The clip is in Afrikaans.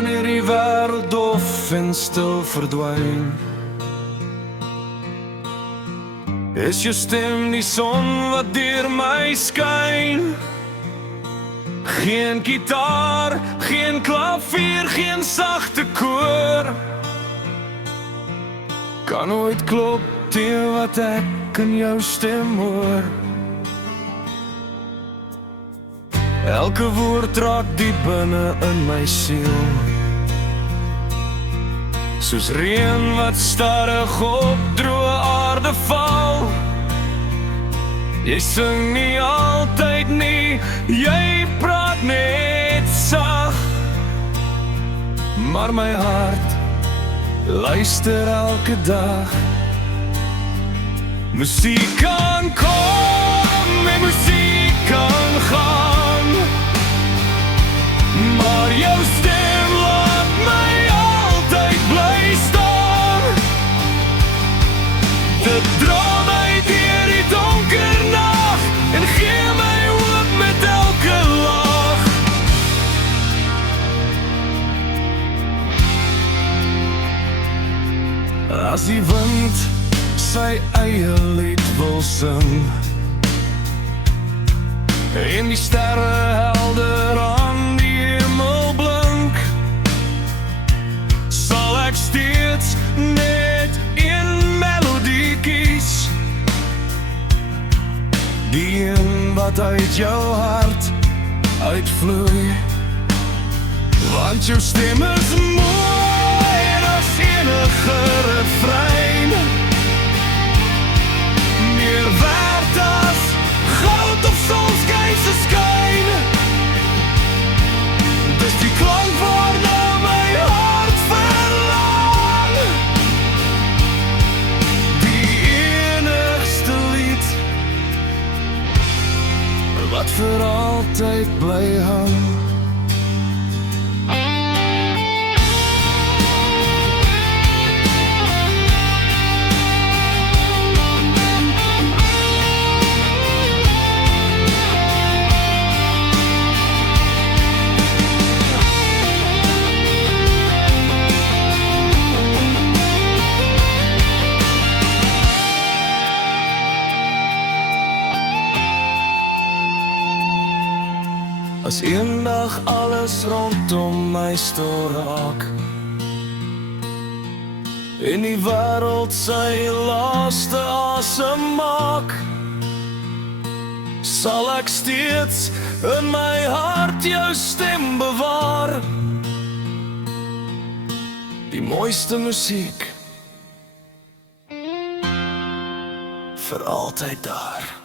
wanneer die wêreld dof en stil verdwyn. Is jou stem die son wat deur my skyn? Geen gitaar, geen klavier, geen sagte koor kan ooit klop teen wat ek in jou stem hoor. Elke woord raak diep binne in my siel, soos reën wat stadig op droë aarde val. Jy sing nie altyd nie, jy praat net sag, maar my hart luister elke dag. Musiek kan kom en musiek kan gaan, maar jou stem laat my altyd bly staan. Dit dra my deur die donker nag en gee my hoop met elke lach. As die wind sy eie lied wil sing en die sterre helder aan die hemel blink, sal ek steeds net een melodie kies, die een wat uit jou hart uitvloei. Want jou stem is mooier as enige refrein, meer werd as goud of sonskynse skyn. Dis die klank waarna my hart verlang, die enigste lied wat vir altyd bly hang. As eendag alles rondom my stil raak en die wêreld sy laaste asem maak, sal ek steeds in my hart jou stem bewaar. Die mooiste musiek vir altyd daar.